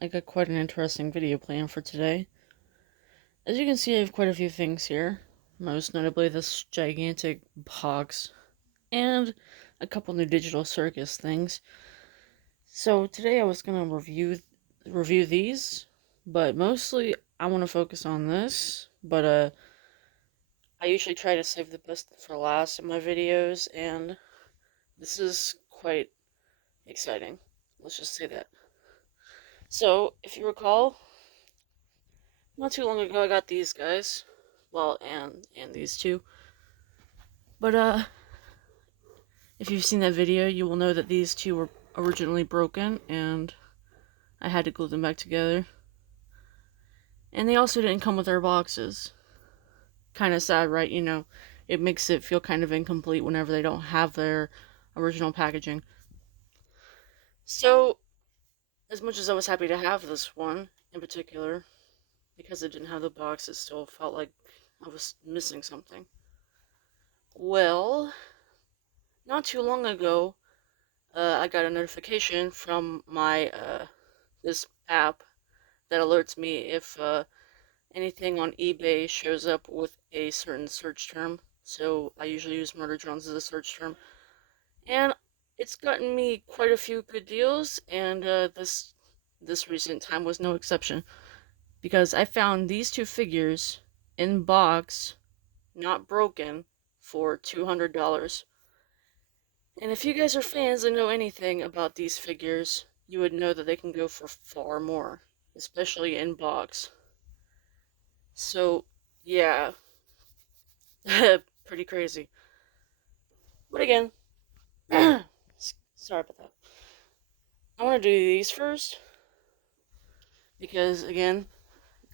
I got quite an interesting video planned for today. As you can see, I have quite a few things here, most notably this gigantic box, and a couple new digital circus things. So today I was gonna review these, but mostly I want to focus on this. But I usually try to save the best for last in my videos, and this is quite exciting. Let's just say that. So, if you recall, not too long ago I got these guys. Well, and these two. But if you've seen that video, you will know that these two were originally broken and I had to glue them back together. And they also didn't come with their boxes. Kind of sad, right? It makes it feel kind of incomplete whenever they don't have their original packaging. So, as much as I was happy to have this one in particular, because it didn't have the box, it still felt like I was missing something. Well, not too long ago, I got a notification from my this app that alerts me if anything on eBay shows up with a certain search term. So I usually use murder drones as a search term, and it's gotten me quite a few good deals. And this recent time was no exception because I found these two figures in box, not broken, for $200. And if you guys are fans and know anything about these figures, you would know that they can go for far more, especially in box. So, yeah, pretty crazy. But again, sorry about that. I want to do these first because, again,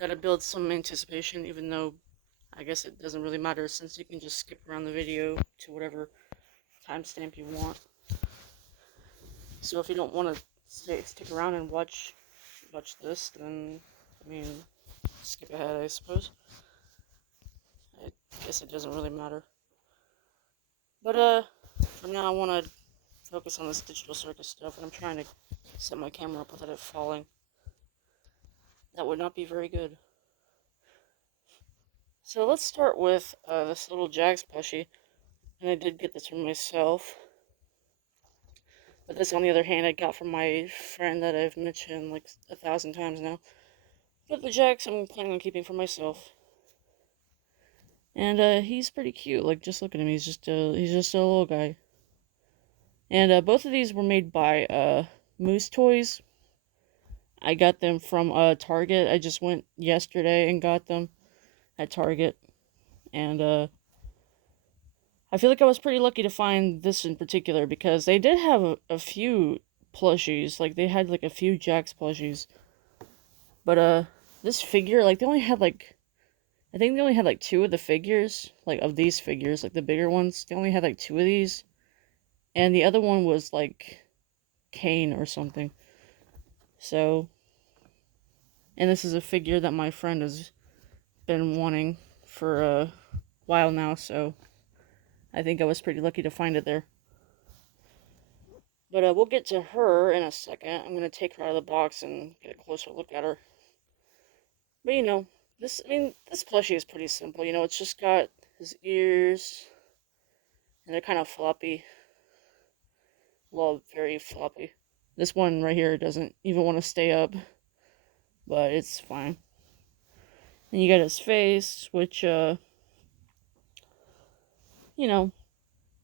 gotta build some anticipation, even though I guess it doesn't really matter since you can just skip around the video to whatever timestamp you want. So if you don't want to stick around and watch this, then I mean, skip ahead, I suppose. I guess it doesn't really matter. But for now, I want to focus on this digital circus stuff, and I'm trying to set my camera up without it falling. That would not be very good. So let's start with this little Jax plushie, and I did get this for myself. But this, on the other hand, I got from my friend that I've mentioned like 1,000 times now. But the Jax I'm planning on keeping for myself. And he's pretty cute. Like, just look at him. He's just a little guy. And both of these were made by Moose Toys. I got them from Target. I just went yesterday and got them at Target. And I feel like I was pretty lucky to find this in particular because they did have a few plushies. Like, they had like a few Jax plushies. But this figure, like, they only had like, I think they only had like two of the figures, like of these figures, like the bigger ones. They only had like two of these. And the other one was like Kane or something. So, and this is a figure that my friend has been wanting for a while now, so I think I was pretty lucky to find it there. But we'll get to her in a second. I'm gonna take her out of the box and get a closer look at her. But this plushie is pretty simple. It's just got his ears, and they're kind of floppy. Well, very floppy. This one right here doesn't even want to stay up, but it's fine. And you got his face, which, you know,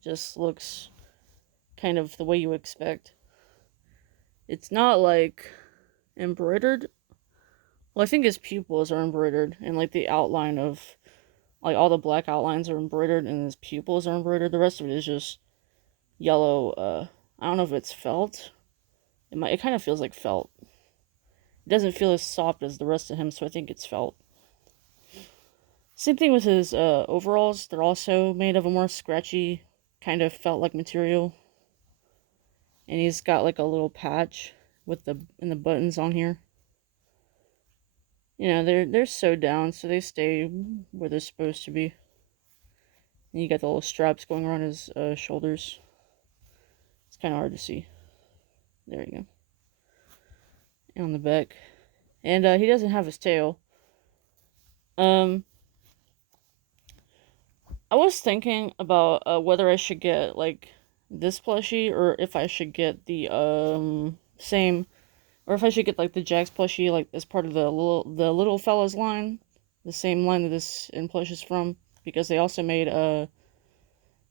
just looks kind of the way you expect. It's not like embroidered. Well, I think his pupils are embroidered, and like the outline of, like all the black outlines are embroidered, and his pupils are embroidered. The rest of it is just yellow. I don't know if it's felt. It kind of feels like felt. It doesn't feel as soft as the rest of him, so I think it's felt. Same thing with his overalls. They're also made of a more scratchy kind of felt-like material. And he's got like a little patch with the buttons on here. They're sewed down, so they stay where they're supposed to be. And you got the little straps going around his shoulders. It's kind of hard to see. There you go. on the back. And he doesn't have his tail. Um, I was thinking about whether I should get like this plushie or if I should get the same, or if I should get like the Jax plushie like as part of the little fellas line, the same line that this in plush is from, because they also made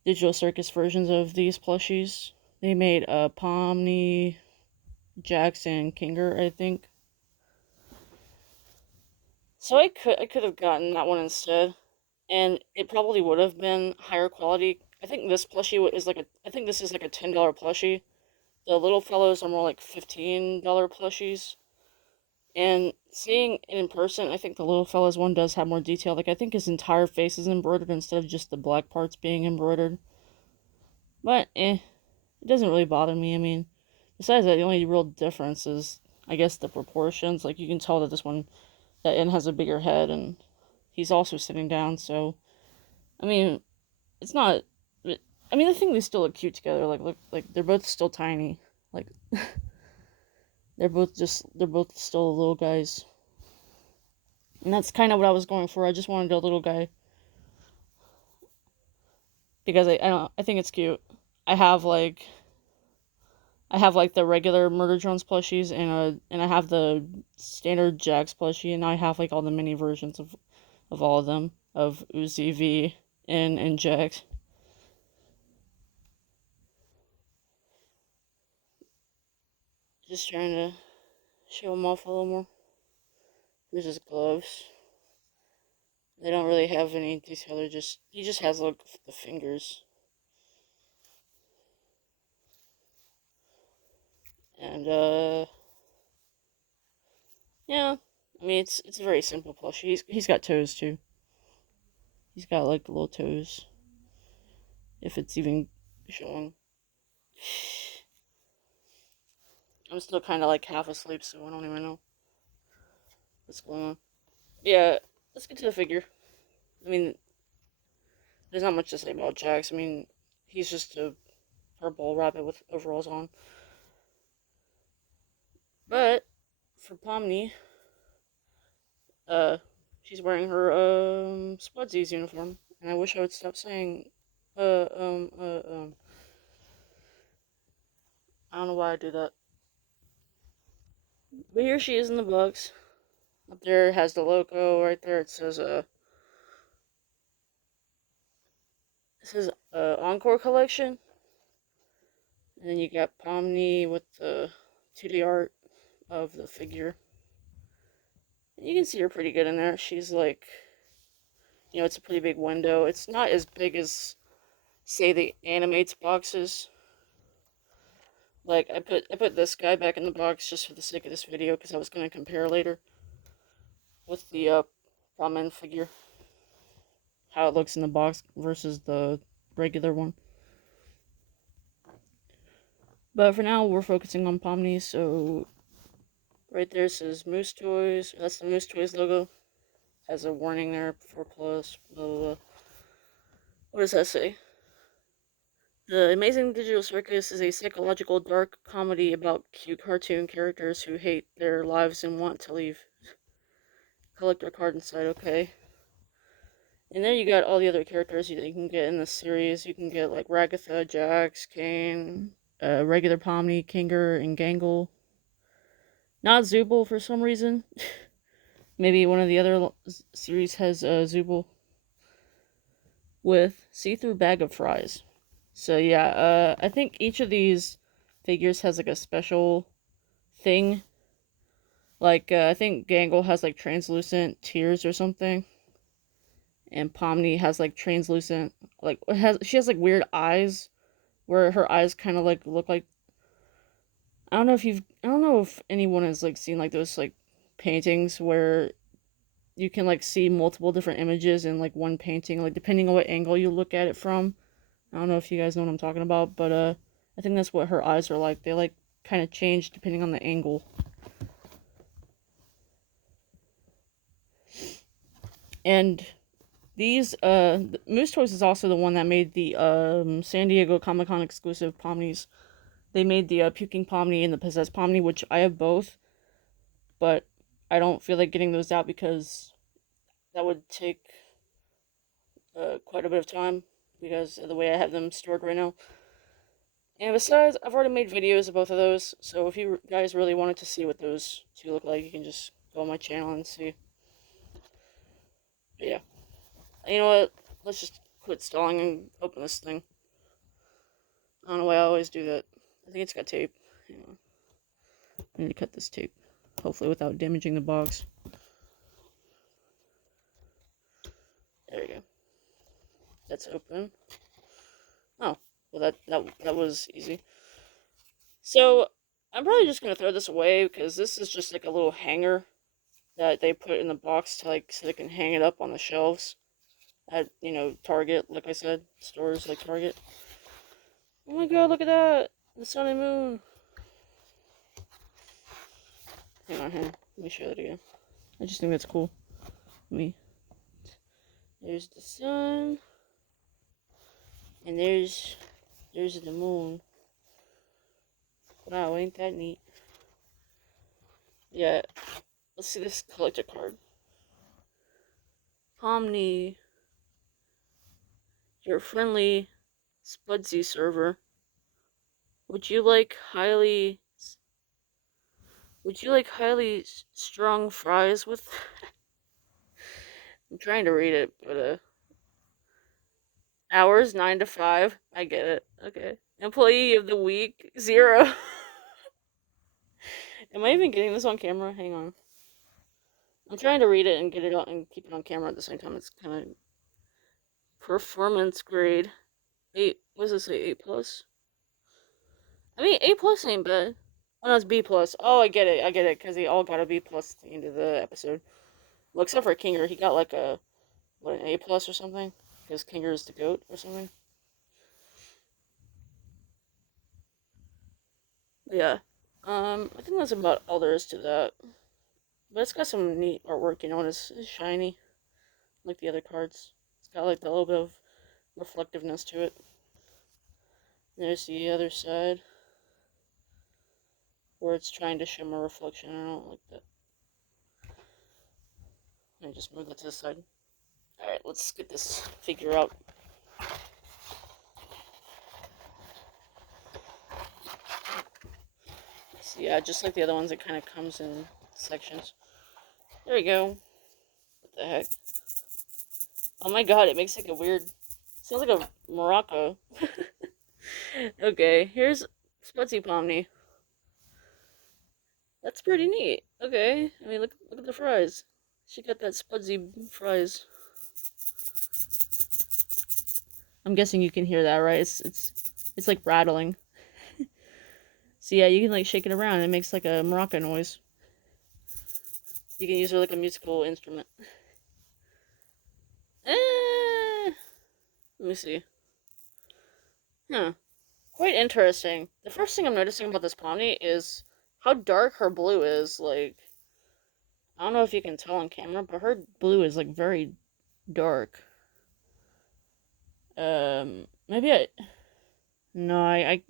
digital circus versions of these plushies. They made Pomni, Jax, and Kinger, I think. So I could have gotten that one instead, and it probably would have been higher quality. I think this plushie is like a I think this is like a $10 plushie. The little fellows are more like $15 plushies. And seeing it in person, I think the little fellows one does have more detail. Like I think his entire face is embroidered instead of just the black parts being embroidered. But it doesn't really bother me. I mean, besides that, the only real difference is I guess the proportions. Like you can tell that this one that N has a bigger head, and he's also sitting down. So I mean, it's not. I mean, I think they still look cute together. Like look, like they're both still tiny. Like they're both still little guys, and that's kind of what I was going for. I just wanted a little guy because I don't I think it's cute. I have like I have like the regular Murder Drones plushies and I have the standard Jax plushie, and I have like all the mini versions of all of them of Uzi V and Jax. Just trying to show him off a little more. There's his gloves. They don't really have any detail. They're just he just has like the fingers. And yeah. I mean it's a very simple plushie. He's got toes too. He's got like little toes. If it's even showing. I'm still kind of like half asleep, so I don't even know what's going on. Yeah, let's get to the figure. I mean, there's not much to say about Jax. I mean, he's just a purple rabbit with overalls on. But for Pomni, uh, she's wearing her Spudsies uniform, and I wish I would stop saying uh um uh um. I don't know why I do that. But here she is in the box. Up there has the logo right there. It says Encore Collection, and then you got Pomni with the 2D art of the figure. You can see her pretty good in there. She's like, it's a pretty big window. It's not as big as, say, the Animates boxes. Like, I put this guy back in the box just for the sake of this video, because I was going to compare later with the Ramen figure. How it looks in the box versus the regular one. But for now, we're focusing on Pomni, so right there says Moose Toys. That's the Moose Toys logo. Has a warning there, 4+, blah, blah, blah. What does that say? The Amazing Digital Circus is a psychological dark comedy about cute cartoon characters who hate their lives and want to leave. Collector card inside, okay. And then you got all the other characters that you can get in this series. You can get like Ragatha, Jax, Kane, regular Pomni, Kinger, and Gangle. Not Zooble for some reason. Maybe one of the other series has Zooble. With see-through bag of fries. So yeah, I think each of these figures has like a special thing. Like I think Gangle has like translucent tears or something, and Pomni has like translucent she has like weird eyes, where her eyes kind of like look like I don't know if anyone has like seen like those like paintings where you can like see multiple different images in like one painting, like depending on what angle you look at it from. I don't know if you guys know what I'm talking about, but I think that's what her eyes are like. They like kind of change depending on the angle. And these Moose Toys is also the one that made the San Diego Comic-Con exclusive Pomnis. They made the Puking Pomni and the Possessed Pomni, which I have both. but I don't feel like getting those out because that would take quite a bit of time because of the way I have them stored right now. And besides, I've already made videos of both of those, so if you guys really wanted to see what those two look like, you can just go on my channel and see. But yeah. You know what? Let's just quit stalling and open this thing. I don't know why I always do that. I think it's got tape. Hang on. I need to cut this tape. Hopefully without damaging the box. There we go. That's open. Oh, well that was easy. So, I'm probably just gonna throw this away because this is just like a little hanger that they put in the box to like so they can hang it up on the shelves at, you know, Target, like I said, stores like Target. Oh my god, look at that! The sun and moon. Hang on, let me show that again. I just think that's cool. There's the sun, and there's the moon. Wow, ain't that neat? Yeah, let's see this collector card. Pomni, your friendly Spudsy server. Would you like highly strong fries with? I'm trying to read it, but hours 9 to 5. I get it. Okay. Employee of the week 0. Am I even getting this on camera? Hang on. I'm trying to read it and get it on and keep it on camera at the same time. It's kind of performance grade 8. What does it say? 8 plus. I mean, A plus ain't bad. Oh, no, it's B plus. Oh, I get it, because they all got a B plus at the end of the episode. Well, except for Kinger, he got like an A plus or something, because Kinger is the goat or something. Yeah. I think that's about all there is to that. But it's got some neat artwork, you know, and it's shiny, like the other cards. It's got like a little bit of reflectiveness to it. There's the other side, where it's trying to shimmer reflection. I don't like that. Let me just move that to the side. Alright, let's get this figure out. So yeah, just like the other ones, it kind of comes in sections. There we go. What the heck? Oh my god, it makes like a weird... Sounds like a maraca. Okay, here's Spudsy Pomni. That's pretty neat. Okay, I mean, look at the fries. She got that Spudsy fries. I'm guessing you can hear that, right? It's like rattling. So yeah, you can like shake it around and it makes like a maraca noise. You can use it like a musical instrument. Let me see. Huh. Quite interesting. The first thing I'm noticing about this Pomni is how dark her blue is. Like, I don't know if you can tell on camera, but her blue is like very dark. Maybe no, I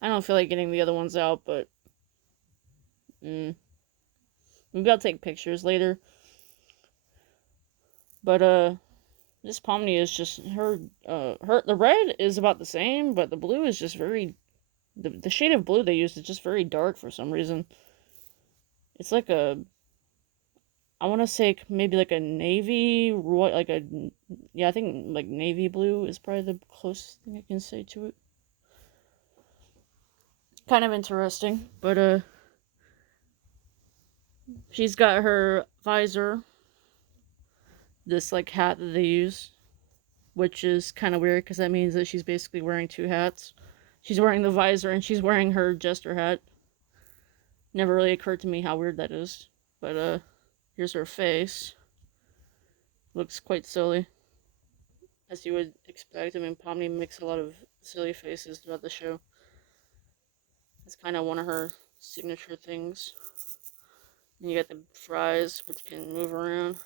don't feel like getting the other ones out, but maybe I'll take pictures later. But this Pomni is just the red is about the same, but the blue is just very the shade of blue they used is just very dark for some reason. It's like I want to say maybe like a navy, yeah, I think like navy blue is probably the closest thing I can say to it. Kind of interesting, but she's got her visor, this like hat that they use, which is kind of weird because that means that she's basically wearing two hats. She's wearing the visor and she's wearing her jester hat. Never really occurred to me how weird that is, but here's her face. Looks quite silly, as you would expect. I mean, Pomni makes a lot of silly faces throughout the show. It's kind of one of her signature things. And you got the fries, which can move around.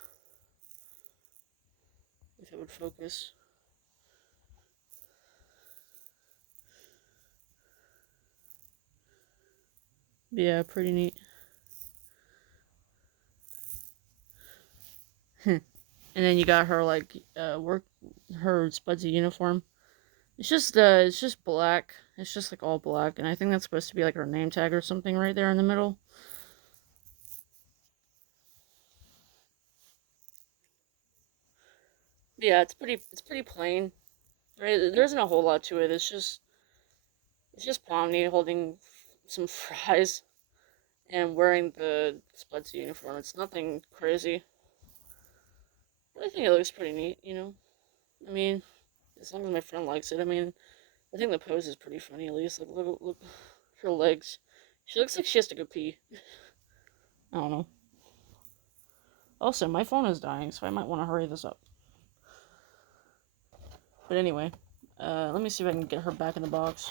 If it would focus. Yeah, pretty neat. And then you got her like her Spudsy uniform. It's just black. It's just like all black, and I think that's supposed to be like her name tag or something right there in the middle. But yeah, it's pretty plain. Right? There isn't a whole lot to it. It's just Pomni holding some fries and wearing the Spudsy uniform. It's nothing crazy. But I think it looks pretty neat, you know? I mean, as long as my friend likes it. I mean, I think the pose is pretty funny at least. Like, look, her legs. She looks like she has to go pee. I don't know. Also, my phone is dying, so I might want to hurry this up. But anyway, let me see if I can get her back in the box.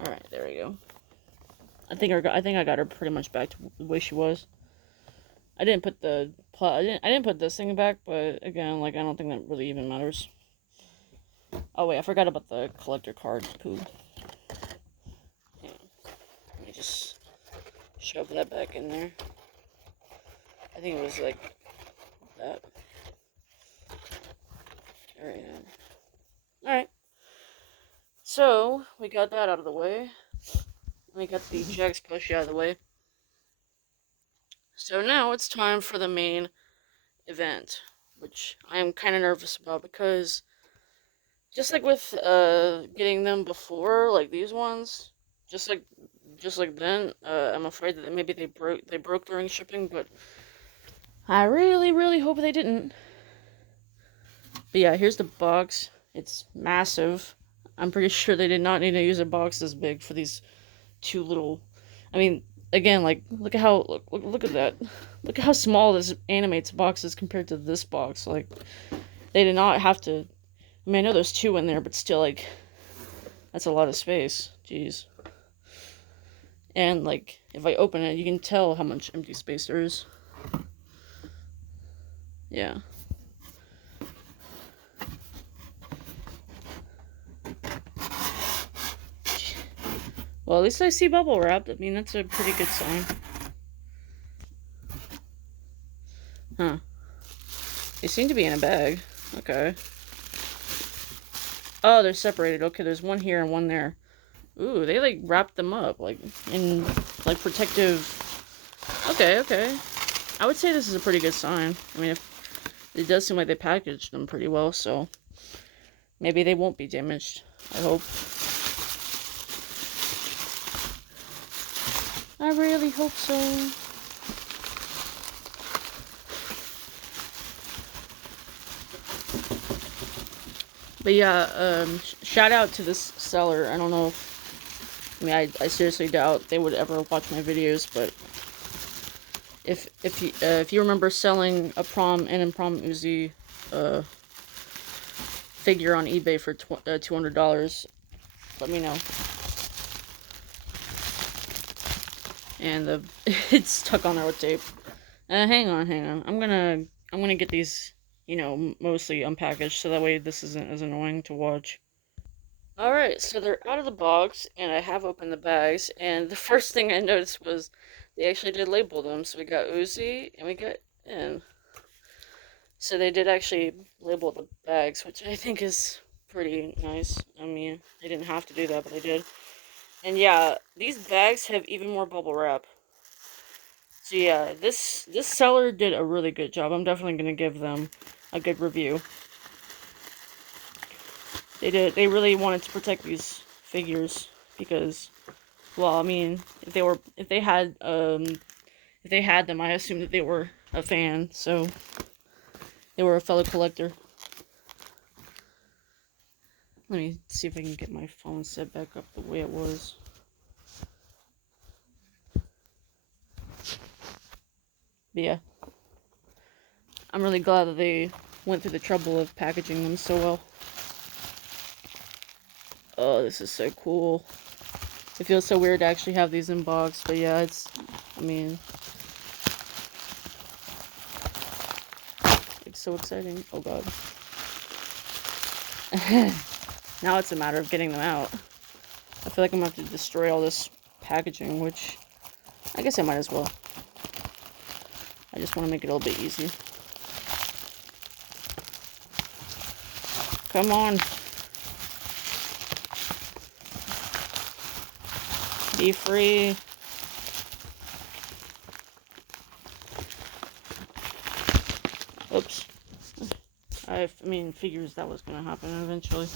Alright, there we go. I think I got her pretty much back to the way she was. I didn't put this thing back, but again, like I don't think that really even matters. Oh wait, I forgot about the collector card. Poo. Yeah. Let me just shove that back in there. I think it was like that. Alright. Alright. So, we got that out of the way. We got the Jags plushie out of the way. So now it's time for the main event, which I am kind of nervous about because just like with getting them before, like these ones, just like then, I'm afraid that maybe they broke during shipping, but I really hope they didn't. But yeah, here's the box. It's massive. I'm pretty sure they did not need to use a box this big for these two little. I mean, again, like look at how look at that. Look at how small this animates box is compared to this box. Like they did not have to. I mean, I know there's two in there, but still, like that's a lot of space. Jeez. And like if I open it, you can tell how much empty space there is. Yeah. Well, at least I see bubble wrap. I mean, that's a pretty good sign. Huh. They seem to be in a bag. Okay. Oh, they're separated. Okay, there's one here and one there. Ooh, they like wrapped them up like in like protective. Okay, okay. I would say this is a pretty good sign. I mean, if it does seem like they packaged them pretty well, so maybe they won't be damaged. I hope. I really hope so. But yeah, shout out to this seller. I don't know if, I mean, I seriously doubt they would ever watch my videos, but if you remember selling a prom and prom Uzi figure on eBay for $200, let me know. And it's stuck on there with tape. Hang on. I'm gonna get these, you know, mostly unpackaged so that way this isn't as annoying to watch. Alright, so they're out of the box, and I have opened the bags, and the first thing I noticed was they actually did label them. So we got Uzi, and we got N. So they did actually label the bags, which I think is pretty nice. I mean, they didn't have to do that, but they did. And yeah, these bags have even more bubble wrap. So yeah, this seller did a really good job. I'm definitely gonna give them a good review. They really wanted to protect these figures because, well, I mean, if they had them, I assumed that they were a fan. So they were a fellow collector. Let me see if I can get my phone set back up the way it was. But yeah, I'm really glad that they went through the trouble of packaging them so well. Oh, this is so cool. It feels so weird to actually have these in box, but yeah, it's, I mean, it's so exciting. Oh god. Now it's a matter of getting them out. I feel like I'm gonna have to destroy all this packaging, which I guess I might as well. I just want to make it a little bit easier. Come on. Be free. Oops. I mean, figures that was gonna happen eventually.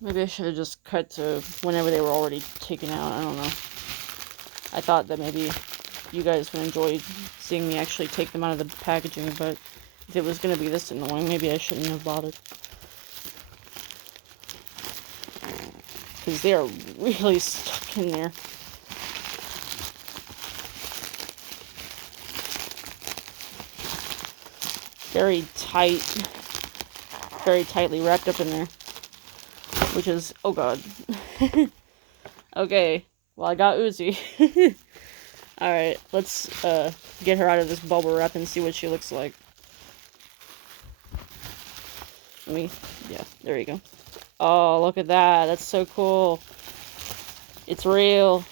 Maybe I should have just cut to whenever they were already taken out. I don't know. I thought that maybe you guys would enjoy seeing me actually take them out of the packaging, but if it was gonna be this annoying, maybe I shouldn't have bothered. Because they are really stuck in there. Very tight. Very tightly wrapped up in there. Which is, oh god. Okay, well I got Uzi. Alright, let's get her out of this bubble wrap and see what she looks like. Yeah, there you go. Oh, look at that. That's so cool. It's real.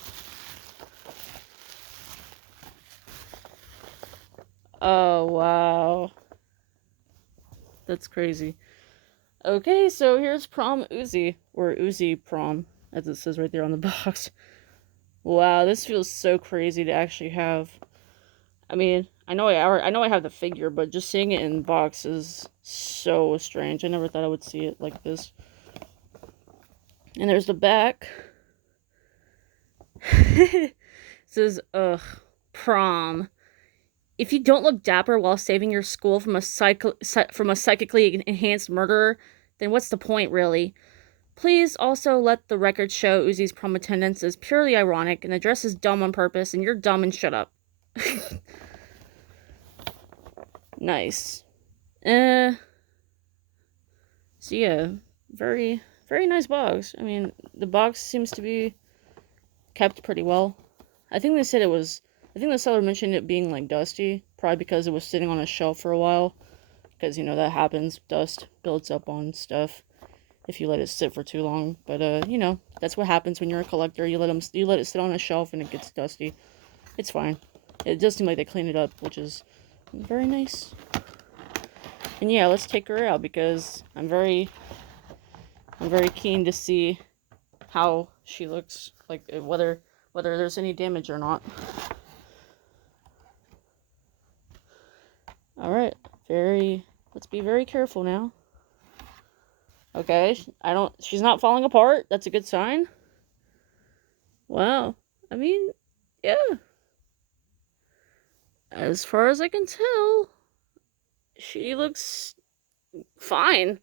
Oh, wow. That's crazy. Okay, so here's Prom Uzi. Or Uzi Prom, as it says right there on the box. Wow, this feels so crazy to actually have. I mean, I know I have the figure, but just seeing it in box is so strange. I never thought I would see it like this. And there's the back. It says, ugh, prom. If you don't look dapper while saving your school from a psychically enhanced murderer, then what's the point, really? Please also let the record show Uzi's prom attendance is purely ironic, and the dress is dumb on purpose, and you're dumb and shut up. Nice. So yeah, very, very nice box. I mean, the box seems to be kept pretty well. I think they said it was, I think the seller mentioned it being like dusty, probably because it was sitting on a shelf for a while. Because, you know, that happens. Dust builds up on stuff if you let it sit for too long. But, you know, that's what happens when you're a collector. You let it sit on a shelf and it gets dusty. It's fine. It does seem like they cleaned it up, which is very nice. And yeah, let's take her out because I'm very keen to see how she looks, like whether there's any damage or not. Alright, let's be very careful now. Okay, she's not falling apart. That's a good sign. Wow. I mean, yeah. As far as I can tell, she looks fine.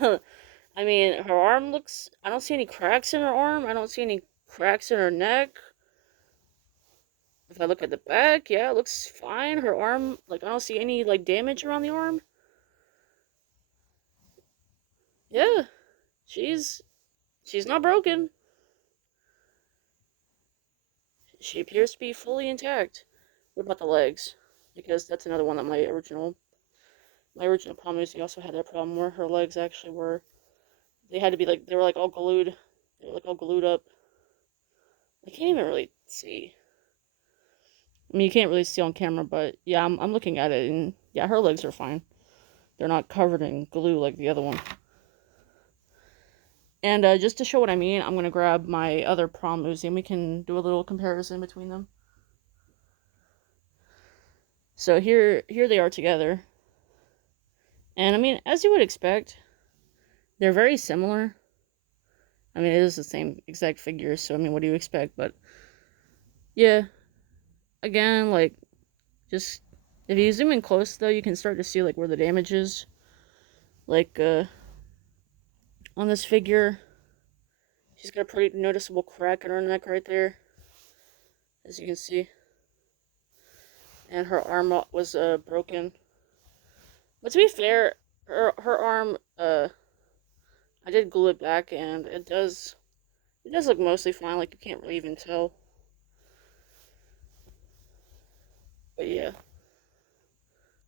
I mean, her arm looks, I don't see any cracks in her arm. I don't see any cracks in her neck. If I look at the back, yeah, it looks fine. Her arm, like, I don't see any, like, damage around the arm. Yeah, she's not broken. She appears to be fully intact. What about the legs? Because that's another one that my original problem is. He also had that problem where her legs actually were, they had to be like, they were like all glued. They were like all glued up. I can't even really see. I mean, you can't really see on camera, but yeah, I'm looking at it, and yeah, her legs are fine. They're not covered in glue like the other one. And just to show what I mean, I'm going to grab my other prom Uzi, and we can do a little comparison between them. So here they are together. And I mean, as you would expect, they're very similar. I mean, it is the same exact figure, so I mean, what do you expect? But yeah, again, like, just If you zoom in close, though, you can start to see, like, where the damage is. Like, on this figure, she's got a pretty noticeable crack in her neck right there, as you can see. And her arm was, broken. But to be fair, her arm, I did glue it back, and it does look mostly fine, like, you can't really even tell. But yeah,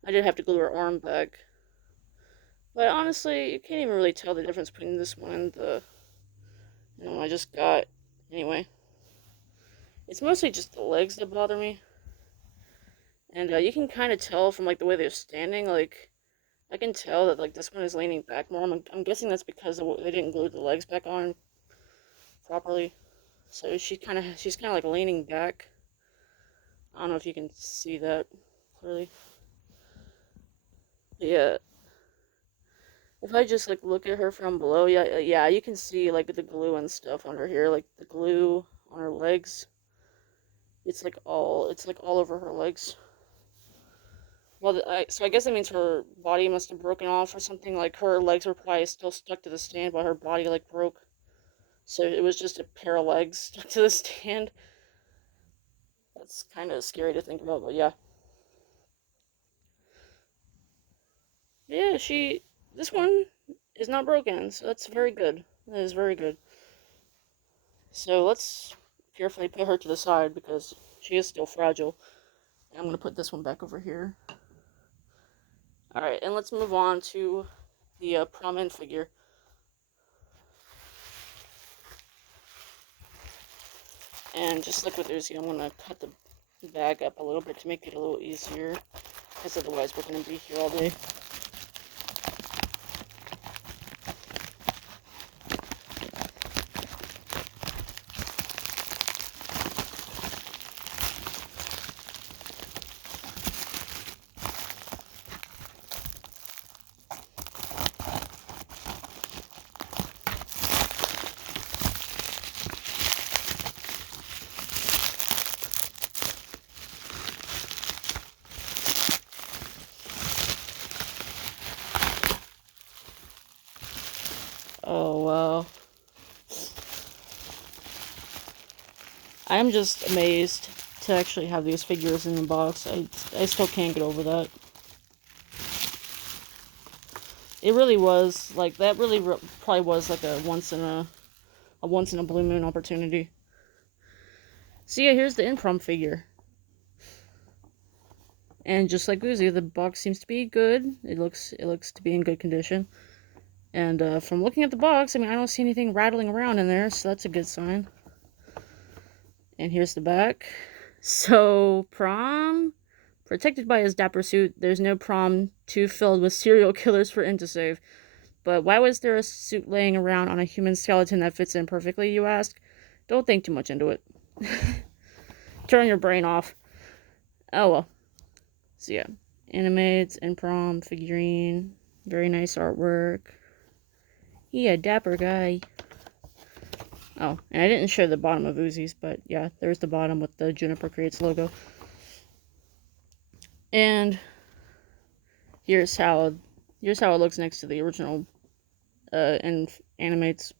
I did have to glue her arm back. But honestly, you can't even really tell the difference between this one and the one I just got. Anyway, it's mostly just the legs that bother me. And you can kind of tell from, like, the way they're standing, like, I can tell that, like, this one is leaning back more. I'm guessing that's because they didn't glue the legs back on properly. So she's kind of like leaning back. I don't know if you can see that clearly. But yeah, if I just, like, look at her from below, yeah, you can see, like, the glue and stuff under here, like the glue on her legs. It's like all over her legs. Well, so I guess that means her body must have broken off or something. Like, her legs were probably still stuck to the stand, but her body, like, broke. So it was just a pair of legs stuck to the stand. That's kind of scary to think about, but yeah. Yeah, this one is not broken, so that's very good. That is very good. So let's carefully put her to the side because she is still fragile. And I'm going to put this one back over here. Alright, and let's move on to the prominent figure. And just like with Uzi, I'm going to cut the bag up a little bit to make it a little easier, because otherwise we're going to be here all day. Oh, wow. I'm just amazed to actually have these figures in the box. I still can't get over that. It really was, like, that really probably was, like, a once in a blue moon opportunity. So yeah, here's the in-prom figure. And just like Uzi, the box seems to be good. It looks to be in good condition. And from looking at the box, I mean, I don't see anything rattling around in there, so that's a good sign. And here's the back. So, prom, protected by his dapper suit, there's no prom 2 filled with serial killers for him to save. But why was there a suit laying around on a human skeleton that fits in perfectly, you ask? Don't think too much into it. Turn your brain off. Oh well. So yeah, animates and prom figurine, very nice artwork. Yeah, dapper guy. Oh, and I didn't show the bottom of Uzi's, but yeah, there's the bottom with the Juniper Creates logo. And here's how it looks next to the original and animates.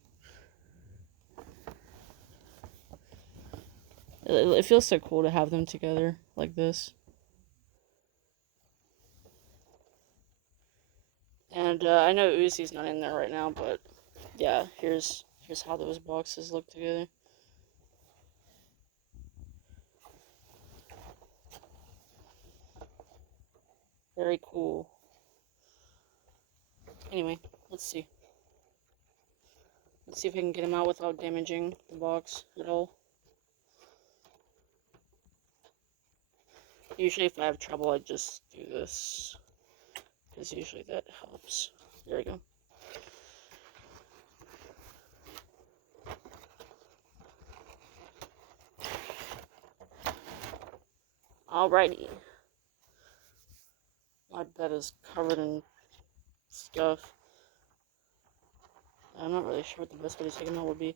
It feels so cool to have them together like this. And I know Uzi's not in there right now, but yeah, here's how those boxes look together. Very cool. Anyway, let's see. Let's see if I can get him out without damaging the box at all. Usually if I have trouble, I just do this, because usually that helps. There we go. Alrighty. My bed is covered in stuff. I'm not really sure what the best way to take him out would be.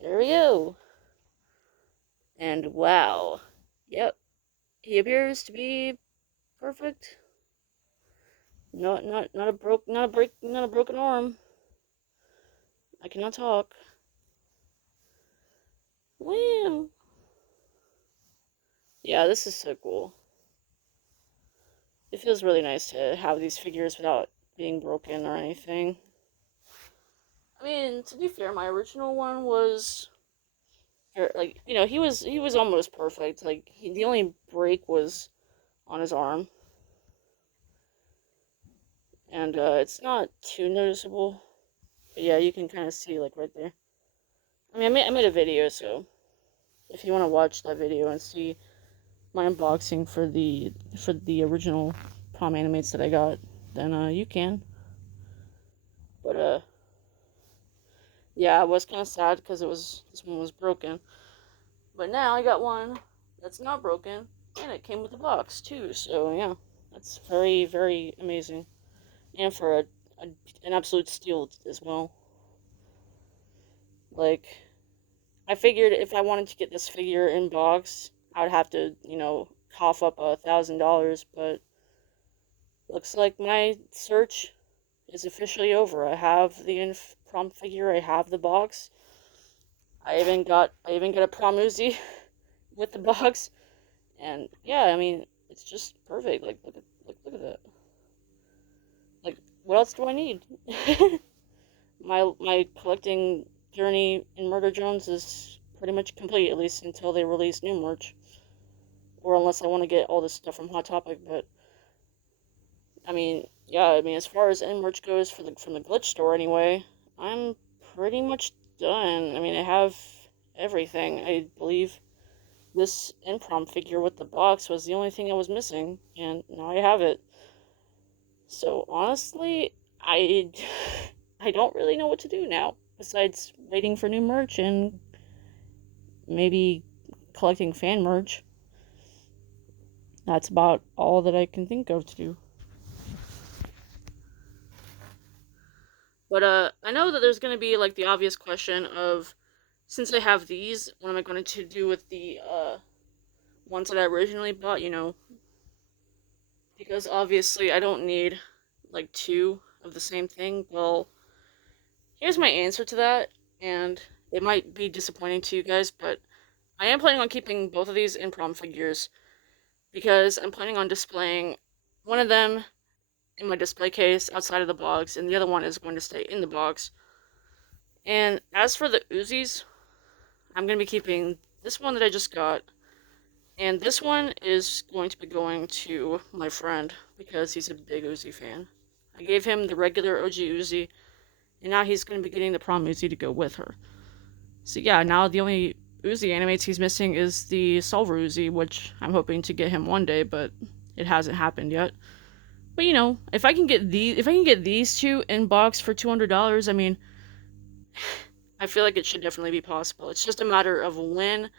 There we go. And wow. Yep, he appears to be perfect. Not a broken arm. I cannot talk. Wow. Yeah, this is so cool. It feels really nice to have these figures without being broken or anything. I mean, to be fair, my original one was like, he was almost perfect. Like the only break was on his arm, and it's not too noticeable. But yeah, you can kind of see like right there. I mean, I made a video, so if you want to watch that video and see my unboxing for the original prom animates that I got, then you can. But yeah, I was kind of sad because this one was broken. But now I got one that's not broken, and it came with a box too. So yeah, that's very very amazing, and for an absolute steal as well. Like I figured if I wanted to get this figure in box, I would have to cough up $1,000, but looks like my search is officially over. I have the prom figure. I have the box. I even got a prom Uzi with the box, and yeah, I mean it's just perfect. Like look at that. Like what else do I need? My collecting journey in Murder Jones is pretty much complete, at least until they release new merch, or unless I want to get all this stuff from Hot Topic. But I mean, yeah, I mean as far as end merch goes from the glitch store anyway, I'm pretty much done. I mean I have everything. I believe this Improm figure with the box was the only thing I was missing, and now I have it. So honestly, I I don't really know what to do now besides waiting for new merch and maybe collecting fan merch. That's about all that I can think of to do. But I know that there's going to be like the obvious question of since I have these, what am I going to do with the ones that I originally bought, because obviously I don't need like two of the same thing. Well, here's my answer to that, and it might be disappointing to you guys, but I am planning on keeping both of these in prom figures because I'm planning on displaying one of them in my display case outside of the box, and the other one is going to stay in the box. And as for the Uzis, I'm going to be keeping this one that I just got, and this one is going to be going to my friend because he's a big Uzi fan. I gave him the regular OG Uzi, and now he's going to be getting the prom Uzi to go with her. So yeah, now the only Uzi animates he's missing is the Solver Uzi, which I'm hoping to get him one day, but it hasn't happened yet. But if I can get these two in box for $200, I mean, I feel like it should definitely be possible. It's just a matter of when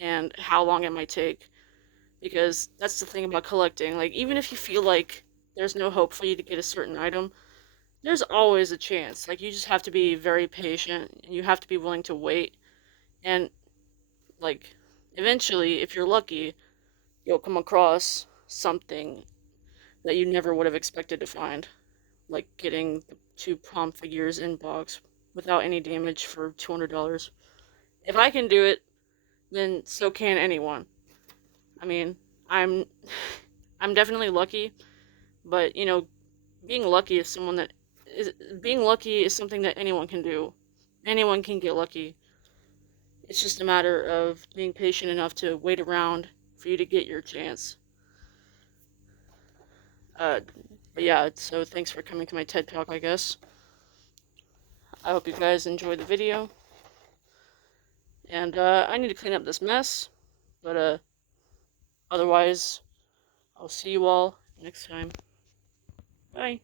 and how long it might take, because that's the thing about collecting. Like even if you feel like there's no hope for you to get a certain item, there's always a chance. Like you just have to be very patient and you have to be willing to wait. And like eventually, if you're lucky, you'll come across something that you never would have expected to find, like getting the two prom figures in box without any damage for $200. If I can do it, then so can anyone. I mean, I'm I'm definitely lucky, but being lucky is something that anyone can do. Anyone can get lucky. It's just a matter of being patient enough to wait around for you to get your chance. Uh, but yeah, so thanks for coming to my TED Talk, I guess. I hope you guys enjoyed the video. And I need to clean up this mess, but otherwise, I'll see you all next time. Bye.